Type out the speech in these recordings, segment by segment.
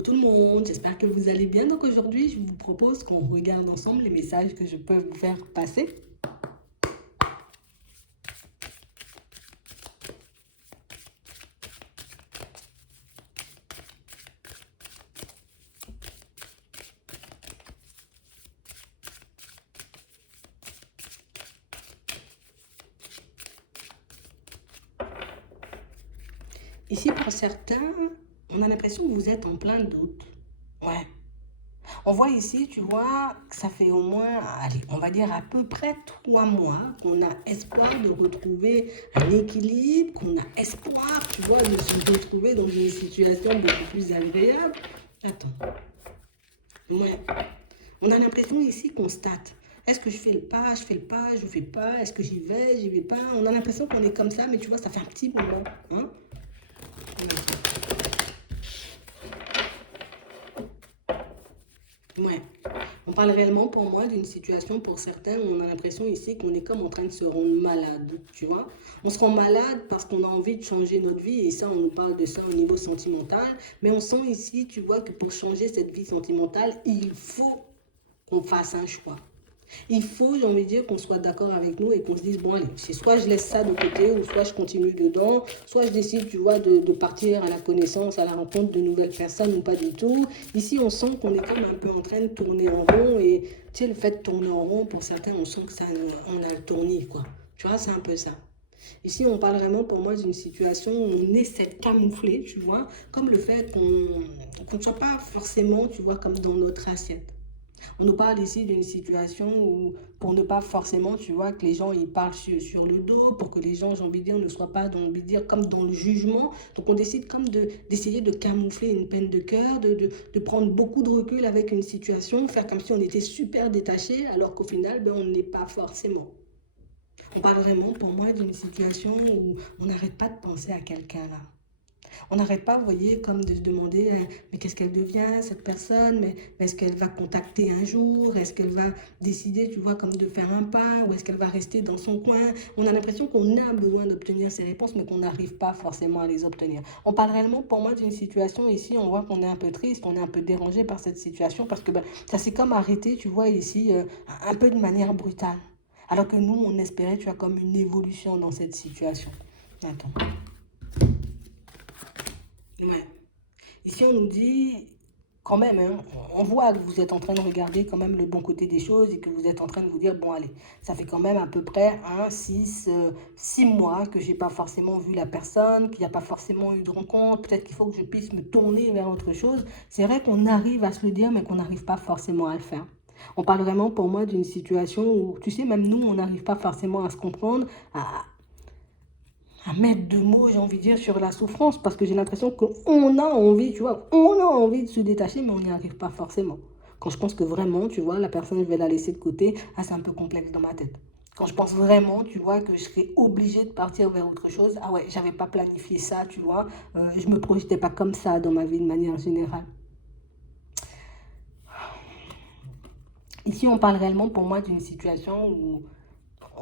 Coucou tout le monde, j'espère que vous allez bien. Donc aujourd'hui, je vous propose qu'on regarde ensemble les messages que je peux vous faire passer. Ici, pour certains, on a l'impression que vous êtes en plein doute. Ouais. On voit ici, tu vois, que ça fait au moins, allez, on va dire à peu près 3 mois qu'on a espoir de retrouver un équilibre, qu'on a espoir, tu vois, de se retrouver dans une situation beaucoup plus agréable. Attends. Ouais. On a l'impression ici qu'on constate. Est-ce que je fais le pas, je fais le pas, je fais pas, est-ce que j'y vais pas. On a l'impression qu'on est comme ça, mais tu vois, ça fait un petit moment. Hein? Ouais. On parle réellement pour moi d'une situation pour certains où on a l'impression ici qu'on est comme en train de se rendre malade, tu vois. On se rend malade parce qu'on a envie de changer notre vie et ça, on nous parle de ça au niveau sentimental. Mais on sent ici, tu vois, que pour changer cette vie sentimentale, il faut qu'on fasse un choix. Il faut, j'ai envie de dire, qu'on soit d'accord avec nous et qu'on se dise, bon, allez, c'est soit je laisse ça de côté ou soit je continue dedans, soit je décide, tu vois, de partir à la connaissance, à la rencontre de nouvelles personnes ou pas du tout. Ici, on sent qu'on est comme un peu en train de tourner en rond et, tu sais, le fait de tourner en rond, pour certains, on sent que ça, on a le tournis, quoi. Tu vois, c'est un peu ça. Ici, on parle vraiment pour moi d'une situation où on essaie de camoufler, tu vois, comme le fait qu'on ne soit pas forcément, tu vois, comme dans notre assiette. On nous parle ici d'une situation où, pour ne pas forcément, tu vois, que les gens ils parlent sur le dos, pour que les gens, j'ai envie de dire, ne soient pas, dans, envie de dire, comme dans le jugement. Donc on décide comme d'essayer de camoufler une peine de cœur, de prendre beaucoup de recul avec une situation, faire comme si on était super détaché, alors qu'au final, ben, on n'est pas forcément. On parle vraiment, pour moi, d'une situation où on n'arrête pas de penser à quelqu'un là. On n'arrête pas, vous voyez, comme de se demander, mais qu'est-ce qu'elle devient, cette personne, mais est-ce qu'elle va contacter un jour, est-ce qu'elle va décider, tu vois, comme de faire un pas, ou est-ce qu'elle va rester dans son coin. On a l'impression qu'on a besoin d'obtenir ces réponses, mais qu'on n'arrive pas forcément à les obtenir. On parle réellement, pour moi, d'une situation ici, on voit qu'on est un peu triste, on est un peu dérangé par cette situation, parce que ben, ça s'est comme arrêté, tu vois, ici, un peu de manière brutale. Alors que nous, on espérait, tu vois, comme une évolution dans cette situation. Attends. Ouais. Ici, on nous dit, quand même, hein, on voit que vous êtes en train de regarder quand même le bon côté des choses et que vous êtes en train de vous dire, bon, allez, ça fait quand même à peu près 6 mois que j'ai pas forcément vu la personne, qu'il n'y a pas forcément eu de rencontre, peut-être qu'il faut que je puisse me tourner vers autre chose. C'est vrai qu'on arrive à se le dire, mais qu'on n'arrive pas forcément à le faire. On parle vraiment pour moi d'une situation où, tu sais, même nous, on n'arrive pas forcément à se comprendre, à mettre de mots, j'ai envie de dire, sur la souffrance, parce que j'ai l'impression qu'on a envie, tu vois, on a envie de se détacher, mais on n'y arrive pas forcément. Quand je pense que vraiment, tu vois, la personne, je vais la laisser de côté, ah, c'est un peu complexe dans ma tête. Quand je pense vraiment, tu vois, que je serais obligée de partir vers autre chose, ah ouais, j'avais pas planifié ça, tu vois, je me projetais pas comme ça dans ma vie de manière générale. Ici, on parle réellement pour moi d'une situation où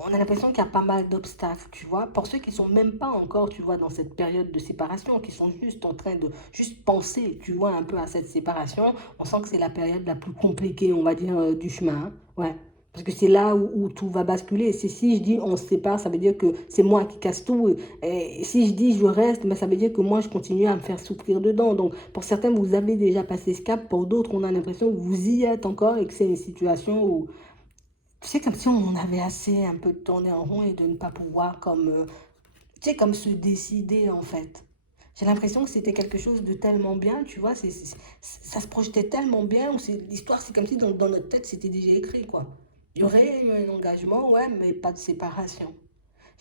on a l'impression qu'il y a pas mal d'obstacles, tu vois. Pour ceux qui sont même pas encore, tu vois, dans cette période de séparation, qui sont juste en train de juste penser, tu vois, un peu à cette séparation, on sent que c'est la période la plus compliquée, on va dire, du chemin. Hein. Ouais. Parce que c'est là où tout va basculer. C'est si je dis on se sépare, ça veut dire que c'est moi qui casse tout. Et si je dis je reste, mais ça veut dire que moi je continue à me faire souffrir dedans. Donc pour certains, vous avez déjà passé ce cap. Pour d'autres, on a l'impression que vous y êtes encore et que c'est une situation où tu sais, comme si on avait assez un peu de tourner en rond et de ne pas pouvoir comme, tu sais, comme se décider en fait. J'ai l'impression que c'était quelque chose de tellement bien, tu vois, ça se projetait tellement bien, où l'histoire, c'est comme si dans notre tête, c'était déjà écrit, quoi. Il y aurait eu un engagement, ouais, mais pas de séparation.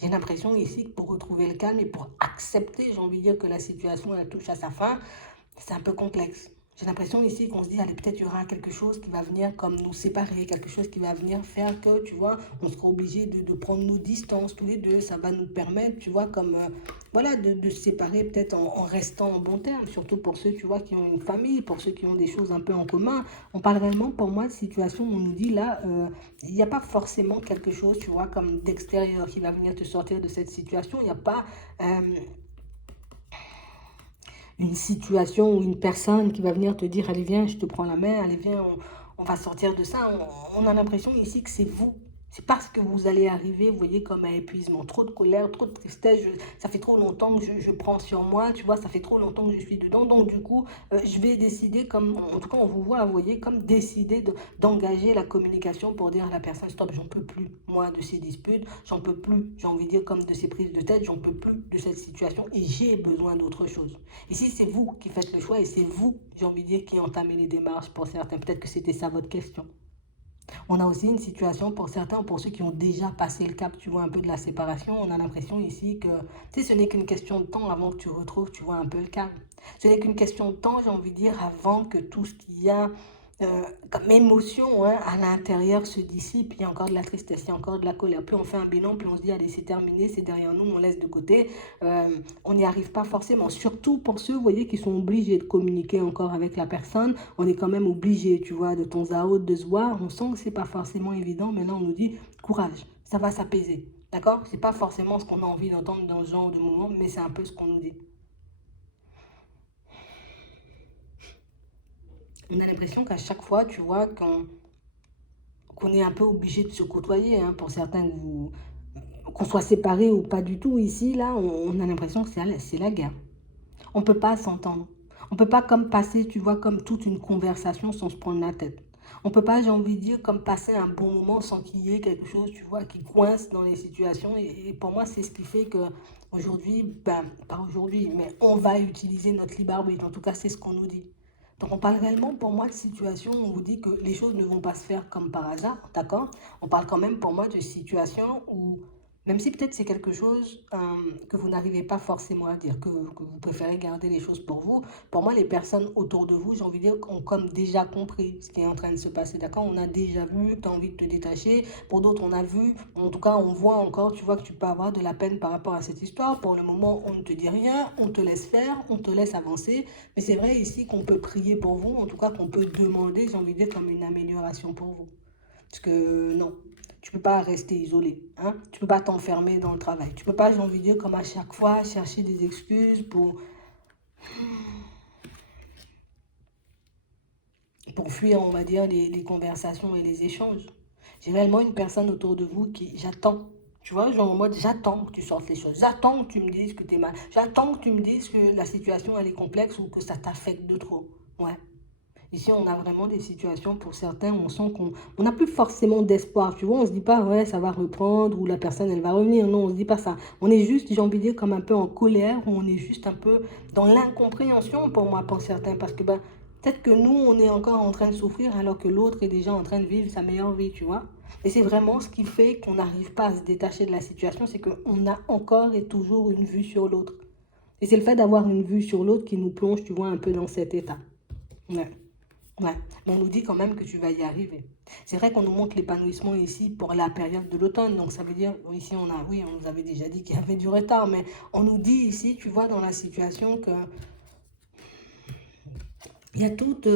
J'ai l'impression ici que pour retrouver le calme et pour accepter, j'ai envie de dire que la situation, elle touche à sa fin, c'est un peu complexe. J'ai l'impression ici qu'on se dit, allez, peut-être il y aura quelque chose qui va venir comme nous séparer, quelque chose qui va venir faire que, tu vois, on sera obligé de prendre nos distances tous les deux. Ça va nous permettre, tu vois, comme, voilà, de se séparer peut-être en restant en bon terme, surtout pour ceux, tu vois, qui ont une famille, pour ceux qui ont des choses un peu en commun. On parle réellement, pour moi, de situation où on nous dit, là, il n'y a pas forcément quelque chose, tu vois, comme d'extérieur qui va venir te sortir de cette situation. Il n'y a pas... euh, une situation ou une personne qui va venir te dire, allez viens, je te prends la main, allez viens, on va sortir de ça. On a l'impression ici que c'est vous. C'est parce que vous allez arriver, vous voyez, comme un épuisement, trop de colère, trop de tristesse, ça fait trop longtemps que je prends sur moi, tu vois, ça fait trop longtemps que je suis dedans, donc du coup, je vais décider, comme, en tout cas on vous voit, vous voyez, comme décider d'engager la communication pour dire à la personne, stop, j'en peux plus, moi, de ces disputes, j'en peux plus, j'ai envie de dire, comme de ces prises de tête, j'en peux plus de cette situation et j'ai besoin d'autre chose. Ici, c'est vous qui faites le choix et c'est vous, j'ai envie de dire, qui entamez les démarches pour certains. Peut-être que c'était ça votre question. On a aussi une situation pour certains, pour ceux qui ont déjà passé le cap, tu vois, un peu de la séparation. On a l'impression ici que, tu sais, ce n'est qu'une question de temps avant que tu retrouves, tu vois, un peu le calme. Ce n'est qu'une question de temps, j'ai envie de dire, avant que tout ce qu'il y a comme émotion hein, à l'intérieur se dissipe. Il y a encore de la tristesse, il y a encore de la colère. Puis on fait un bilan, puis on se dit, allez, c'est terminé, c'est derrière nous, on laisse de côté. On n'y arrive pas forcément. Surtout pour ceux, vous voyez, qui sont obligés de communiquer encore avec la personne. On est quand même obligé, tu vois, de temps à autre, de se voir. On sent que c'est pas forcément évident, mais là, on nous dit, courage, ça va s'apaiser. D'accord? C'est pas forcément ce qu'on a envie d'entendre dans ce genre de moment, mais c'est un peu ce qu'on nous dit. On a l'impression qu'à chaque fois, tu vois, qu'on est un peu obligé de se côtoyer. Hein, pour certains, qu'on soit séparés ou pas du tout, ici, là, on a l'impression que c'est la guerre. On ne peut pas s'entendre. On ne peut pas comme passer, tu vois, comme toute une conversation sans se prendre la tête. On ne peut pas, j'ai envie de dire, comme passer un bon moment sans qu'il y ait quelque chose, tu vois, qui coince dans les situations. Et pour moi, c'est ce qui fait que aujourd'hui, ben, pas aujourd'hui, mais on va utiliser notre libre arbitre. En tout cas, c'est ce qu'on nous dit. Donc, on parle réellement, pour moi, de situations où on vous dit que les choses ne vont pas se faire comme par hasard, d'accord? On parle quand même, pour moi, de situations où même si peut-être c'est quelque chose que vous n'arrivez pas forcément à dire, que vous préférez garder les choses pour moi, les personnes autour de vous, j'ai envie de dire, ont comme déjà compris ce qui est en train de se passer. D'accord? On a déjà vu que tu as envie de te détacher. Pour d'autres, on a vu, en tout cas, on voit encore, tu vois, que tu peux avoir de la peine par rapport à cette histoire. Pour le moment, on ne te dit rien, on te laisse faire, on te laisse avancer. Mais c'est vrai ici qu'on peut prier pour vous, en tout cas qu'on peut demander, j'ai envie de dire, comme une amélioration pour vous. Parce que non, tu ne peux pas rester isolé. Hein? Tu ne peux pas t'enfermer dans le travail. Tu ne peux pas, j'ai envie de dire, comme à chaque fois, chercher des excuses pour fuir, on va dire, les conversations et les échanges. J'ai réellement une personne autour de vous qui, j'attends. Tu vois, genre en mode, j'attends que tu sortes les choses. J'attends que tu me dises que tu es mal. J'attends que tu me dises que la situation, elle est complexe ou que ça t'affecte de trop. Ouais. Ici, on a vraiment des situations, pour certains, on sent qu'on n'a plus forcément d'espoir. Tu vois, on ne se dit pas, ouais, ça va reprendre ou la personne, elle va revenir. Non, on ne se dit pas ça. On est juste, j'ai envie de dire, comme un peu en colère ou on est juste un peu dans l'incompréhension pour moi, pour certains. Parce que ben, peut-être que nous, on est encore en train de souffrir alors que l'autre est déjà en train de vivre sa meilleure vie, tu vois. Et c'est vraiment ce qui fait qu'on n'arrive pas à se détacher de la situation, c'est qu'on a encore et toujours une vue sur l'autre. Et c'est le fait d'avoir une vue sur l'autre qui nous plonge, tu vois, un peu dans cet état. Ouais. Ouais, mais on nous dit quand même que tu vas y arriver. C'est vrai qu'on nous montre l'épanouissement ici pour la période de l'automne. Donc ça veut dire, ici on a, oui, on nous avait déjà dit qu'il y avait du retard, mais on nous dit ici, tu vois, dans la situation que il y a toute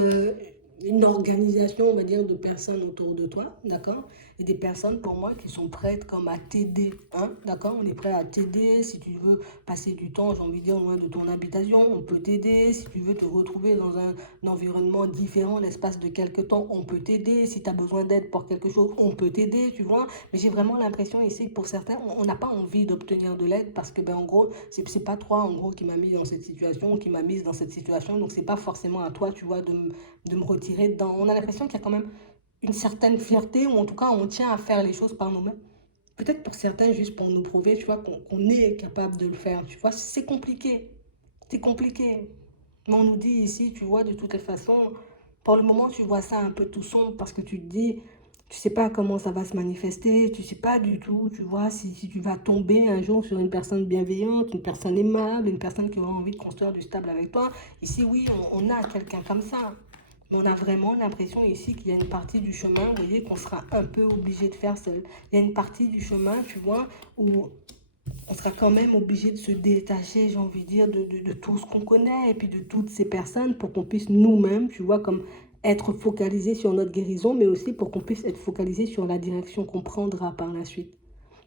une organisation, on va dire, de personnes autour de toi, d'accord? Et des personnes, pour moi, qui sont prêtes comme à t'aider, hein, d'accord? On est prêt à t'aider. Si tu veux passer du temps, j'ai envie de dire, loin de ton habitation, on peut t'aider. Si tu veux te retrouver dans un environnement différent, l'espace de quelques temps, on peut t'aider. Si tu as besoin d'aide pour quelque chose, on peut t'aider, tu vois? Mais j'ai vraiment l'impression ici que pour certains, on n'a pas envie d'obtenir de l'aide parce que, ben, en gros, c'est pas toi, en gros, qui m'a mis dans cette situation, qui m'a mise dans cette situation. Donc, c'est pas forcément à toi, tu vois, de me retirer dedans. On a l'impression qu'il y a quand même une certaine fierté, ou en tout cas, on tient à faire les choses par nous-mêmes. Peut-être pour certains, juste pour nous prouver, tu vois, qu'on est capable de le faire. Tu vois, c'est compliqué. C'est compliqué. Mais on nous dit ici, tu vois, de toutes les façons, pour le moment, tu vois ça un peu tout sombre parce que tu te dis, tu sais pas comment ça va se manifester, tu sais pas du tout, tu vois, si tu vas tomber un jour sur une personne bienveillante, une personne aimable, une personne qui aura envie de construire du stable avec toi. Ici, oui, on a quelqu'un comme ça. Mais on a vraiment l'impression ici qu'il y a une partie du chemin, vous voyez, qu'on sera un peu obligé de faire seul. Il y a une partie du chemin, tu vois, où on sera quand même obligé de se détacher, j'ai envie de dire, de tout ce qu'on connaît et puis de toutes ces personnes pour qu'on puisse nous-mêmes, tu vois, comme être focalisé sur notre guérison, mais aussi pour qu'on puisse être focalisé sur la direction qu'on prendra par la suite.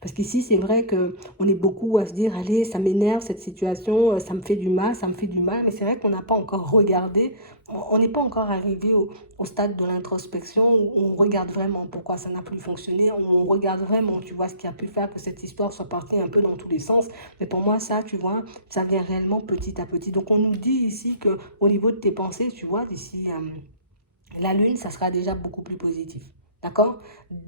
Parce qu'ici, c'est vrai qu'on est beaucoup à se dire, allez, ça m'énerve cette situation, ça me fait du mal, ça me fait du mal. Mais c'est vrai qu'on n'a pas encore regardé, on n'est pas encore arrivé au stade de l'introspection où on regarde vraiment pourquoi ça n'a plus fonctionné, on regarde vraiment, tu vois, ce qui a pu faire que cette histoire soit partie un peu dans tous les sens. Mais pour moi, ça, tu vois, ça vient réellement petit à petit. Donc, on nous dit ici qu'au niveau de tes pensées, tu vois, d'ici la lune, ça sera déjà beaucoup plus positif. D'accord?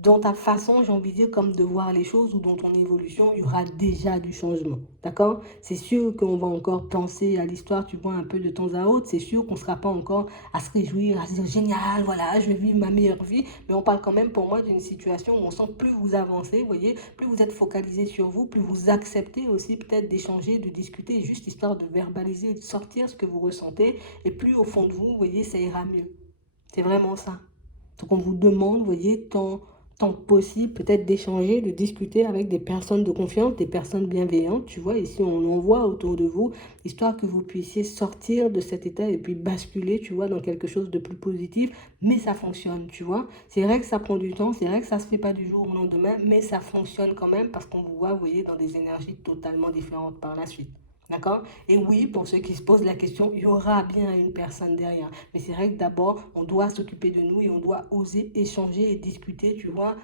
Dans ta façon, j'ai envie de dire, comme de voir les choses ou dans ton évolution, il y aura déjà du changement. D'accord? C'est sûr qu'on va encore penser à l'histoire, tu vois, un peu de temps à autre. C'est sûr qu'on ne sera pas encore à se réjouir, à se dire génial, voilà, je vais vivre ma meilleure vie. Mais on parle quand même pour moi d'une situation où on sent plus vous avancez, vous voyez, plus vous êtes focalisé sur vous, plus vous acceptez aussi peut-être d'échanger, de discuter, juste histoire de verbaliser, de sortir ce que vous ressentez. Et plus au fond de vous, vous voyez, ça ira mieux. C'est vraiment ça. Donc on vous demande, vous voyez, tant que possible, peut-être d'échanger, de discuter avec des personnes de confiance, des personnes bienveillantes, tu vois, ici on en voit autour de vous, histoire que vous puissiez sortir de cet état et puis basculer, tu vois, dans quelque chose de plus positif, mais ça fonctionne, tu vois. C'est vrai que ça prend du temps, c'est vrai que ça se fait pas du jour au lendemain, mais ça fonctionne quand même parce qu'on vous voit, vous voyez, dans des énergies totalement différentes par la suite. D'accord? Et oui, pour ceux qui se posent la question, il y aura bien une personne derrière. Mais c'est vrai que d'abord, on doit s'occuper de nous et on doit oser échanger et discuter, tu vois,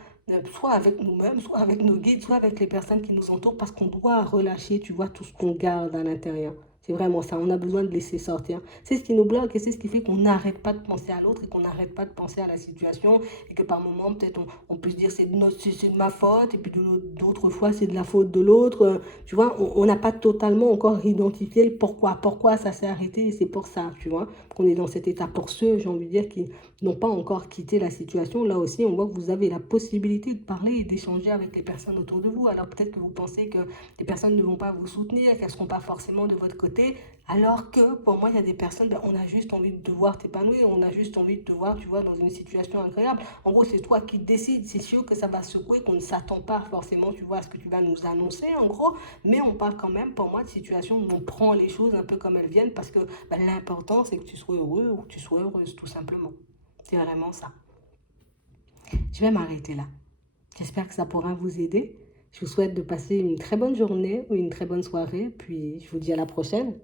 soit avec nous-mêmes, soit avec nos guides, soit avec les personnes qui nous entourent, parce qu'on doit relâcher, tu vois, tout ce qu'on garde à l'intérieur. C'est vraiment ça, on a besoin de laisser sortir. C'est ce qui nous bloque et c'est ce qui fait qu'on n'arrête pas de penser à l'autre et qu'on n'arrête pas de penser à la situation et que par moments, peut-être, on peut se dire c'est de ma faute et puis d'autres fois, c'est de la faute de l'autre. Tu vois, on n'a pas totalement encore identifié le pourquoi ça s'est arrêté et c'est pour ça, tu vois, qu'on est dans cet état. Pour ceux, j'ai envie de dire, qui n'ont pas encore quitté la situation, là aussi, on voit que vous avez la possibilité de parler et d'échanger avec les personnes autour de vous. Alors peut-être que vous pensez que les personnes ne vont pas vous soutenir, qu'elles ne seront pas forcément de votre côté, alors que pour moi, il y a des personnes, ben, on a juste envie de te voir t'épanouir, on a juste envie de te voir, tu vois, dans une situation agréable. En gros, c'est toi qui décides, c'est sûr que ça va secouer, qu'on ne s'attend pas forcément, tu vois, à ce que tu vas nous annoncer, en gros, mais on parle quand même, pour moi, de situation où on prend les choses un peu comme elles viennent, parce que ben, l'important, c'est que tu sois heureux ou que tu sois heureuse, tout simplement. C'est vraiment ça. Je vais m'arrêter là. J'espère que ça pourra vous aider. Je vous souhaite de passer une très bonne journée ou une très bonne soirée, puis je vous dis à la prochaine.